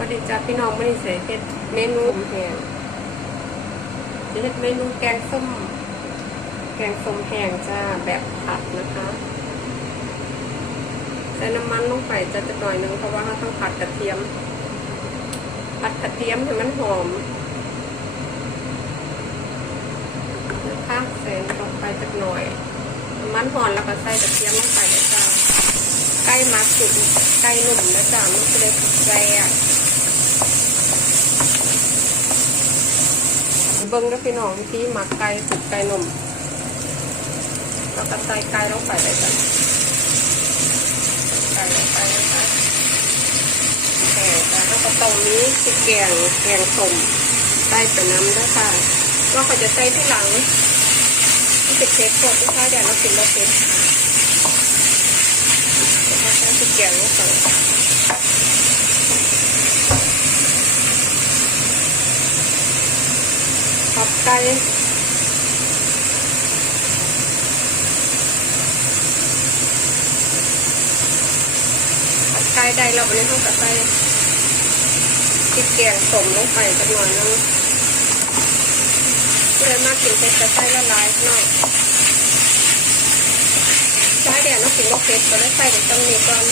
วัสดีจ้าพี่น้องไม่ได้เสียเฮ็ดเมนูแห้งจะเฮ็ดเมนูแกงส้ม แกงส้มแห้งจ้าแบบผัดนะคะใส่น้ำมันลงไปจะจะหน่อยนึงเพราะว่าเราต้องผัดกระเทียม ผัดกระเทียมให้มันหอมนะคะใส่ลงไปจักหน่อยน้ำมันหอนแล้วก็ใส่กระเทียมลงไปเลยจ้า ใกล้มักสุดใกล้หนุ่มแล้วจ้ามันจะได้แซ่บเบิ้งแล้วยพี่น้องที่หมักไก่สุกไก่นมแล้วก็ใส่ไก่ลงไปเลยจ้ะไก่ลงไปนะคะแกงแต่แล้วก็ตรงนี้ที่แกงแกงสมใส่ไปน้ำด้วยค่ะก็เขาจะใส่ที่หลังที่เป็นเค้กสดที่ข้าวแดงแล้วกินแล้วเค้กแล้วก็ใส่ที่ แกงลงไปผัดไก่ผัดไก่ได้แล้ววันนี้ต้องกับใส่พริกแกงสมลงไปสักหน่อยนึงเพื่อมากินเผ็ดจะใส่ละลายหน่อย ช้แดดต้องกินโลเผ็ก็ได้ใส่ในต้นนี้ก่อน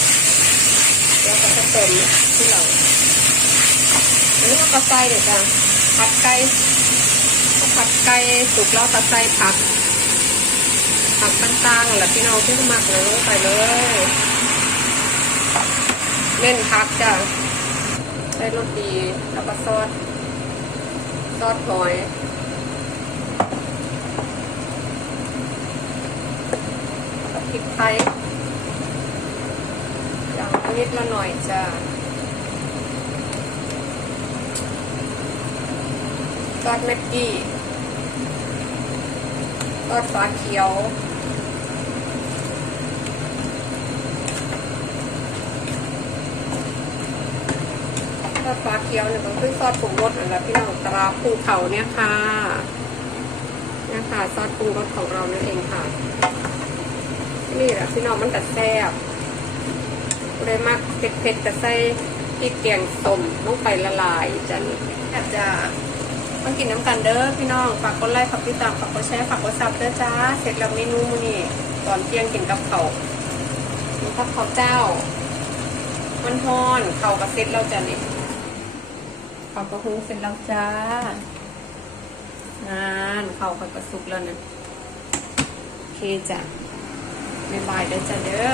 แล้วก็ผสมที่เราอันนี้ก็ใส่เดี๋ยวจะผัดไก่ผัดไก่สุกแล้วก็ใส่ผักผักต่างๆแหละพี่น้องที่สมัครเลยไปเลยเล่นพักจ้ะใส่รสดีแล้วก็ซอสซอสหอยกับพ ริกไทยอย่างนิดละหน่อยจ้ะซอสแม็กกี้ซอสฟ้าเขียวทอดฟ้าเคี้ยวเนี่ยก็คือซอสปรุงรสนั่นแหละพี่น้องตราภูเขาเนี่ยค่ะเนี่ยค่ะซอสปรุงรสของเรานั่นเองค่ะ นี่แหละพี่น้องมันกัดแซ่บเลยมากเผ็ดๆกระใส่พริกแกงส้มลงไปละลายจ้ะนี่แอบจะมากินน้ำกันเด้อพี่น้องฝากกดไลค์ฝากติดตามฝากกดแชร์ฝากกดซับเด้อจ้าเสร็จแล้วเมนูมื้อนี้ตอนเที่ยงกินกับเขาวกินกับข้าวเจ้ามันฮ้อนๆเขาวกับเซ็ตเราจ้ะนี่เขาก็หุงเสร็จแล้วจ้างานเขาก็กระสุกแล้วนะโอเคจ้ะ บ๊ายบายเด้อจ้าเด้อ